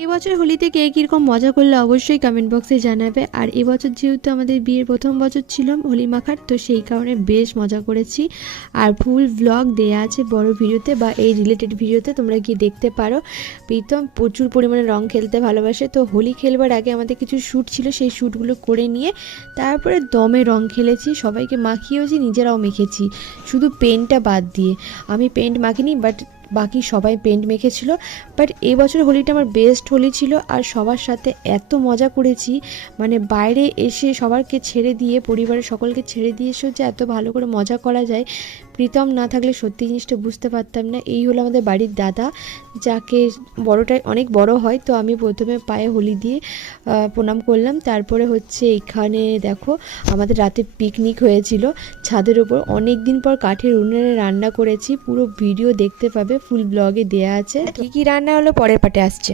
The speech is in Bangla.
এবছর হোলিতে কে কীরকম মজা করলে অবশ্যই কমেন্ট বক্সে জানাবে। আর এবছর যেহেতু আমাদের বিয়ের প্রথম বছর ছিল হোলি মাখার, তো সেই কারণে বেশ মজা করেছি। আর ফুল ব্লগ দেয়া আছে বড় ভিডিওতে বা এই রিলেটেড ভিডিওতে, তোমরা গিয়ে দেখতে পারো। প্রীতম প্রচুর পরিমাণে রং খেলতে ভালোবাসে, তো হোলি খেলবার আগে আমাদের কিছু শ্যুট ছিল, সেই শ্যুটগুলো করে নিয়ে তারপরে দমে রং খেলেছি, সবাইকে মাখিয়েওছি, নিজেরাও মেখেছি, শুধু পেন্টটা বাদ দিয়ে। আমি পেন্ট মাখিনি, বাট বাকি সবাই পেন্ট মেখেছিল। বাট এবছর হোলিটা আমার বেস্ট হোলি ছিল, আর সবার সাথে এত মজা করেছি, মানে বাইরে এসে সবারকে ছেড়ে দিয়ে, পরিবারের সকলকে ছেড়ে দিয়ে এসেও যে এত ভালো করে মজা করা যায়, প্রীতম না থাকলে সত্যি জিনিসটা বুঝতে পারতাম না। এই হলো আমাদের বাড়ির দাদা, যাকে বড়টাই অনেক বড় হয়। তো আমি প্রথমে পায়ে হোলি দিয়ে প্রণাম করলাম। তারপরে হচ্ছে এখানে দেখো আমাদের রাতে পিকনিক হয়েছিল ছাদের উপর, অনেক দিন পর কাঠের উনুনে রান্না করেছি, পুরো ভিডিও দেখতে পাবে, ফুল ব্লগে দেয়া আছে। কী কী রান্না হলো পরের পার্টে আসছে।